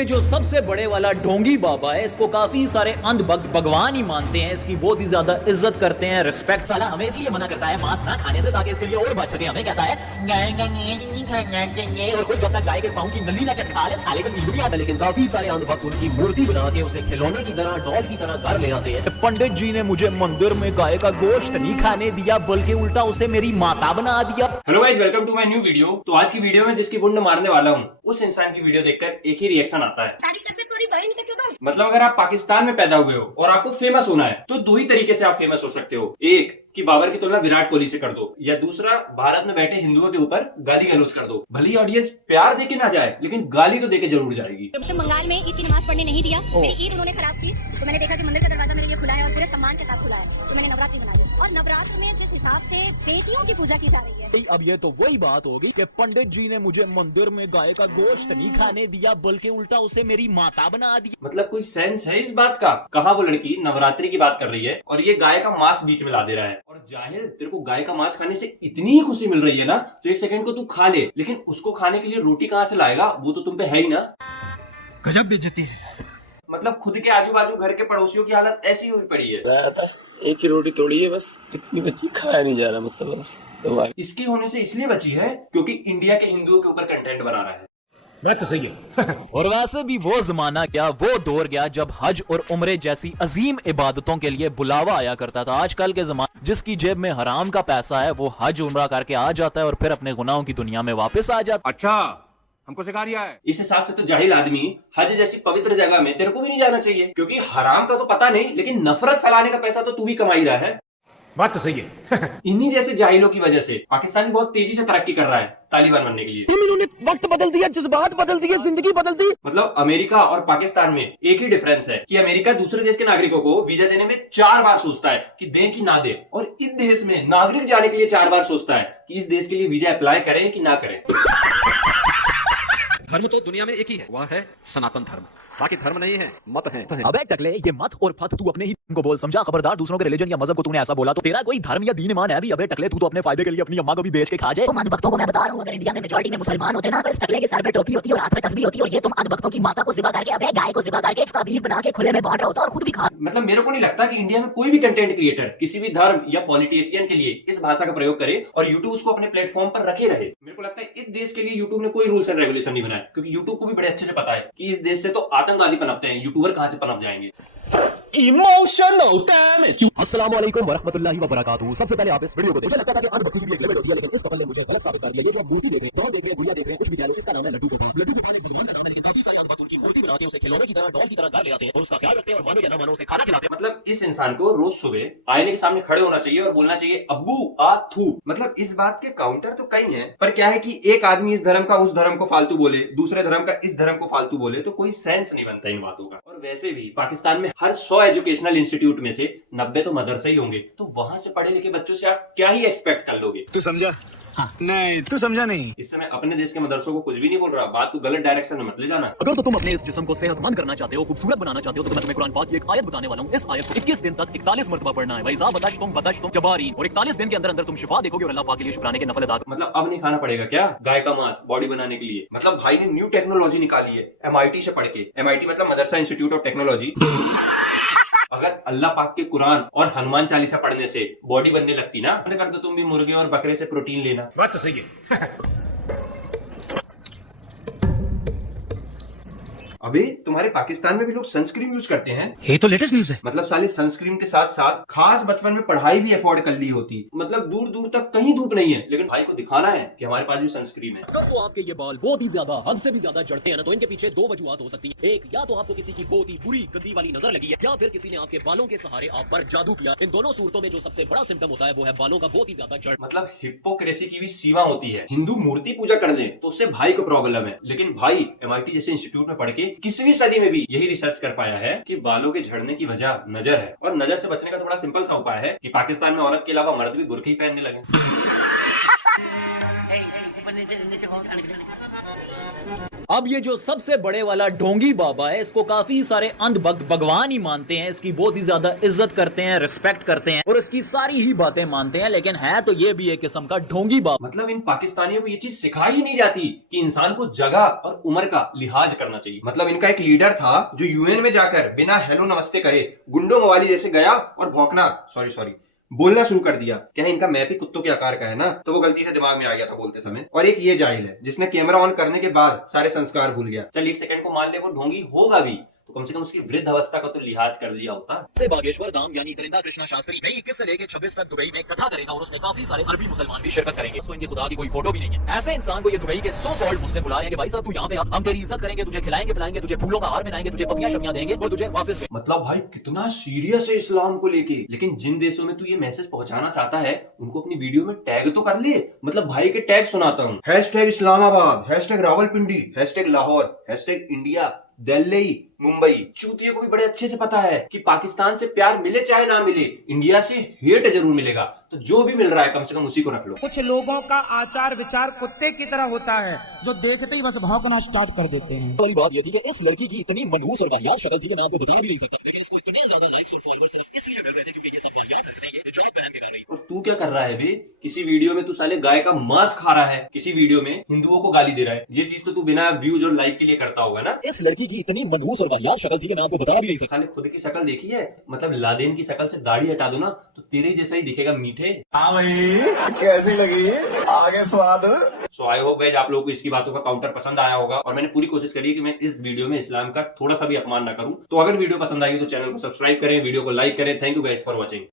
ये जो सबसे बड़े वाला ढोंगी बाबा है, इसको काफी सारे अंध भक्त भगवान ही मानते हैं, इसकी बहुत ही ज्यादा इज्जत करते हैं, रिस्पेक्ट। साला हमें इसलिए मना करता है मांस ना खाने से ताकि इसके लिए और बच सके। हमें कहता है और कोई जब तक गाय के पाँव की नली ना चटका ले साले को नींद नहीं आता। लेकिन काफी सारे अंध भक्त उनकी मूर्ति बना के उसे खिलौने की तरह, डॉल की तरह घर ले आते हैं। पंडित जी ने मुझे मंदिर में गाय का गोश्त नहीं खाने दिया, बल्कि उल्टा उसे मेरी माता बना दिया। Hello guys, welcome to my new video. तो आज की वीडियो में जिसकी बुंड मारने वाला हूँ, उस इंसान की वीडियो देखकर एक ही रिएक्शन आता है। मतलब अगर आप पाकिस्तान में पैदा हुए हो और आपको फेमस होना है, तो दो ही तरीके से आप फेमस हो सकते हो। एक कि बाबर की तुलना विराट कोहली से कर दो, या दूसरा भारत में बैठे हिंदुओं के ऊपर गाली गलौज कर दो। भली ऑडियंस प्यार देके ना जाए, लेकिन गाली तो देके जरूर जाएगी। पश्चिम बंगाल में ईद की नमाज पढ़ने नहीं दिया, मेरी ईद उन्होंने खराब की, तो मैंने देखा कि मंदिर का दरवाजा मेरे लिए खुला है और पूरे सम्मान के साथ खुला है, तो मैंने नवरात्रि मना ली। और नवरात्र में जिस हिसाब से बेटियों की पूजा की जा रही है, अब ये तो वही बात होगी कि पंडित जी ने मुझे मंदिर में गाय का गोश्त नहीं खाने दिया, बल्कि उल्टा उसे मेरी माता बना दिया। मतलब कोई सेंस है इस बात का? कहा वो लड़की नवरात्रि की बात कर रही है और ये गाय का मांस बीच में ला दे रहा है। और जाहिल, तेरे को गाय का मांस खाने से इतनी ही खुशी मिल रही है ना, तो एक सेकंड को तू खा ले, लेकिन उसको खाने के लिए रोटी कहाँ से लाएगा? वो तो तुम पे है ही ना। गजब बेइज्जती है। मतलब खुद के आजू बाजू घर के पड़ोसियों की हालत ऐसी हुई पड़ी है। एक ही रोटी तोड़ी है बस, इतनी बची खाया नहीं जा रहा मतलब। तो इसकी होने से इसलिए बची है क्योंकि इंडिया के हिंदुओं के ऊपर कंटेंट बना रहा है। बात तो सही है। और वैसे भी वो जमाना क्या, वो दौर गया जब हज और उम्रे जैसी अजीम इबादतों के लिए बुलावा आया करता था। आजकल के जमाने जिसकी जेब में हराम का पैसा है, वो हज उम्रा करके आ जाता है और फिर अपने गुनाहों की दुनिया में वापस आ जाता है। अच्छा, हमको सिखा रिया है। इस हिसाब से तो जाहिल आदमी हज जैसी पवित्र जगह में तेरे को भी नहीं जाना चाहिए, क्योंकि हराम का तो पता नहीं, लेकिन नफरत फैलाने का पैसा तो तू भी कमा ही रहा है। बात तो सही है। इन्हीं जैसे जाहिलों की वजह से पाकिस्तान बहुत तेजी से तरक्की कर रहा है तालिबान बनने के लिए। इन्होंने वक्त बदल दिया, जज्बात बदल दिए, जिंदगी बदल दी। मतलब अमेरिका और पाकिस्तान में एक ही डिफरेंस है कि अमेरिका दूसरे देश के नागरिकों को वीजा देने में 4 बार सोचता है कि दें कि ना दे, और इस देश में नागरिक जाने के लिए 4 बार सोचता है कि इस देश के लिए वीजा अप्लाई करें कि ना करें। धर्म तो दुनिया में एक ही है, वह है सनातन धर्म। बाकी धर्म नहीं है, मत है। अबे टकले, ये मत और फत तू अपने ही को बोल, समझा? खबरदार, दूसरों के रिलीजन या मजहब को तूने ऐसा बोला तो तेरा कोई धर्म या दीन ईमान है भी? अबे टकले, तू तो अपने फायदे के लिए अपनी अम्मा को भी बेच के खा जाए। तुम अंधभक्तों को मैं बता रहा हूँ, अगर इंडिया में मेजॉरिटी में मुसलमान होते ना, तो इस टकले के सर पे टोपी होती और हाथ में तस्बीह होती, और ये तुम अंधभक्तों की माता को ज़िबा करके, अबे गाय को ज़िबा करके इसका बीफ बना के खुले में बांट रहा होता और खुद भी खा। मतलब मेरे को नहीं लगता कि इंडिया में कोई भी कंटेंट क्रिएटर किसी भी धर्म या पॉलिटिशियन के लिए इस भाषा का प्रयोग करे और यूट्यूब उसको अपने प्लेटफॉर्म पर रखे रहे। मेरे को लगता है इस देश के लिए यूट्यूब ने कोई रूल्स एंड रेगुलेशन नहीं बनाया, क्योंकि यूट्यूब को भी बड़े अच्छे से पता है कि इस देश से तो आतंकवादी पनपते हैं, यूट्यूबर कहां से पनप जाएंगे। Emotional damage. अस्सलाम वालेकुम वरहमतुल्लाहि वबरकातुहू। सबसे पहले आप इस वीडियो को देखिए। मुझे लगता था कि अंधभक्ति की भी एक लिमिट होती है, लेकिन इस कपल ने मुझे गलत साबित कर दिया। ये जो आप मूर्ति देख रहे हैं, डॉल देख रहे हैं, गुड़िया देख रहे हैं, कुछ भी कह लो, इसका नाम है लड्डू गोपाल। लड्डू गोपाल एक दुनिया का नाम है, लेकिन काफी सारे अंधभक्त उनकी मूर्ति बनाते हैं, उसे खिलौने की तरह, डॉल की तरह घर ले आते हैं और उसका ख्याल रखते हैं, और मानो या ना मानो उसे खाना खिलाते हैं। मतलब इस इंसान को रोज सुबह आईने के सामने खड़े होना चाहिए और बोलना चाहिए अब्बू आ थू। मतलब इस बात के काउंटर तो कई हैं, पर क्या है कि एक आदमी इस धर्म का उस धर्म को फालतू बोले, दूसरे धर्म का इस धर्म को फालतू बोले, तो कोई सेंस नहीं बनता इन बातों का। और वैसे भी पाकिस्तान में हर 100 एजुकेशनल इंस्टीट्यूट में से 90 तो मदरसे ही होंगे, तो वहां से पढ़े लिखे बच्चों से आप क्या ही एक्सपेक्ट कर लोगे? तू समझा? नहीं, तू समझा नहीं। इस समय अपने देश के मदरसों को कुछ भी नहीं बोल रहा, बात को गलत डायरेक्शन में मत ले जाना। अगर तो तुम अपने इस जिस्म को सेहतमंद करना चाहते हो, खूबसूरत बनाना चाहते हो, तो मैं तुम्हें कुरान पाक की एक आयत बताने वाला हूँ। इस आयत को 21 दिन तक 41 मरतबा पढ़ना है। वैसा बताश तुम जबारीन, और 41 दिन के अंदर अंदर तुम शिफा देखोगे और अल्लाह पाक के लिए शुक्राने के नफल अदा। मतलब अब नहीं खाना पड़ेगा क्या गाय का मांस बॉडी बनाने के लिए? मतलब भाई ने न्यू टेक्नोलॉजी निकाली है MIT से पढ़ के। MIT मतलब मदरसा इंस्टीट्यूट ऑफ टेक्नोलॉजी। अगर अल्लाह पाक के कुरान और हनुमान चालीसा पढ़ने से बॉडी बनने लगती ना, कर दो तुम भी मुर्गे और बकरे से प्रोटीन लेना। बात तो सही है। अबे तुम्हारे पाकिस्तान में भी लोग सनस्क्रीन यूज करते हैं? ये तो लेटेस्ट न्यूज़ है। मतलब साले सनस्क्रीन के साथ साथ खास बचपन में पढ़ाई भी अफोर्ड कर ली होती। मतलब दूर दूर तक कहीं धूप नहीं है, लेकिन भाई को दिखाना है कि हमारे पास भी सनस्क्रीन है। अगर तो आपके ये बाल बहुत ही ज्यादा, हद से भी ज्यादा झड़ते हैं ना, तो इनके पीछे 2 वजूहत हो सकती है। एक, या तो आपको किसी की बहुत ही बुरी गंदी वाली नजर लगी है, या फिर किसी ने आपके बालों के सहारे आप पर जादू किया। इन दोनों सूरतों में जो सबसे बड़ा सिम्टम होता है वो है बालों का बहुत ही ज्यादा झड़। मतलब हिप्पोक्रेसी की भी सीमा होती है। हिंदू मूर्ति पूजा कर ले तो उससे भाई को प्रॉब्लम है, लेकिन भाई MIT जैसे इंस्टीट्यूट में पढ़ के 21वीं सदी में भी यही रिसर्च कर पाया है कि बालों के झड़ने की वजह नजर है। और नजर से बचने का तो बड़ा सिंपल सा उपाय है कि पाकिस्तान में औरत के अलावा मर्द भी बुर्के ही पहनने लगे। अब ये जो सबसे बड़े वाला ढोंगी बाबा है, इसको काफी सारे अंध भक्त भगवान ही मानते हैं, इसकी बहुत ही ज्यादा इज्जत करते हैं, रिस्पेक्ट करते हैं और इसकी सारी ही बातें मानते हैं, लेकिन है तो ये भी एक किस्म का ढोंगी बाबा। मतलब इन पाकिस्तानियों को ये चीज सिखाई ही नहीं जाती कि इंसान को जगह और उम्र का लिहाज करना चाहिए। मतलब इनका एक लीडर था जो यूएन में जाकर बिना हेलो नमस्ते करे गुंडों मवाली जैसे गया और भौंकना सॉरी बोलना शुरू कर दिया। क्या है, इनका मैप ही कुत्तों के आकार का है ना, तो वो गलती से दिमाग में आ गया था बोलते समय। और एक ये जाहिल है जिसने कैमरा ऑन करने के बाद सारे संस्कार भूल गया। चल एक सेकंड को मान ले वो ढोंगी होगा भी, तो कम से कम उसकी वृद्ध अवस्था का तो लिहाज कर लिया होता। से बागेश्वर धाम यानी कलिंदा कृष्णा शास्त्री नई 21 से लेकर 26 तक दुबई में कथा करेगा और उसमें काफी सारे अरबी मुसलमान भी शिरकत करेंगे। तो इनके खुदा की कोई फोटो भी नहीं है। ऐसे इंसान को ये दुबई के सो कॉल्ड मुस्लिम बुला रहे हैं कि भाई साहब तू यहाँ पे आ, हम तेरी इज्जत करेंगे, तुझे खिलाएंगे पिलाएंगे, तुझे फूलों का हार पहनाएंगे, तुझे पपियां शपियां देंगे और तुझे वापस। मतलब भाई कितना सीरियस है इस्लाम को लेके। लेकिन जिन देशों में तू ये मैसेज पहुंचाना चाहता है उनको अपनी वीडियो में टैग तो कर ले। मतलब भाई के टैग सुनाता हूँ, hashtag Islamabad, hashtag Rawalpindi, hashtag Lahore, hashtag India, Delhi, Mumbai. चूतियों को भी बड़े अच्छे से पता है कि पाकिस्तान से प्यार मिले चाहे ना मिले, इंडिया से हेट जरूर मिलेगा। तो जो भी मिल रहा है कम से कम उसी को रख लो। कुछ लोगों का आचार विचार कुत्ते की तरह होता है जो देखते ही बस भौंकना स्टार्ट कर देते हैं। वाली बात ये थी कि इस लड़की की इतनी मनहूस और वाहियात शक्ल थी कि मैं आपको बता भी नहीं सकता, लेकिन इसको इतने ज्यादा लाइक्स और फॉलोअर्स सिर्फ इसलिए मिल रहे थे क्योंकि ये सब वाहियात हरकतें ये हिजाब पहन के कर रही है। और तू क्या कर रहा है बे? किसी वीडियो में तू साले गाय का मांस खा रहा है, किसी वीडियो में हिंदुओं को गाली दे रहा है। ये चीज तो तू बिना व्यूज और लाइक के लिए करता होगा ना। इस लड़की की इतनी मनहूस और वाहियात शक्ल थी कि मैं आपको बता भी नहीं सकता। साले खुद की शक्ल देखी है? मतलब लादेन की शक्ल से दाढ़ी हटा दो ना तो तेरे जैसा ही दिखेगा मीठे। कैसी लगी आगे स्वाद। सो आई होप गाइस आप लोगों को इसकी बातों का काउंटर पसंद आया होगा और मैंने पूरी कोशिश करी है कि मैं इस वीडियो में इस्लाम का थोड़ा सा भी अपमान ना करूं। तो अगर वीडियो पसंद आई तो चैनल को सब्सक्राइब करें, वीडियो को लाइक करें। Thank you guys for watching.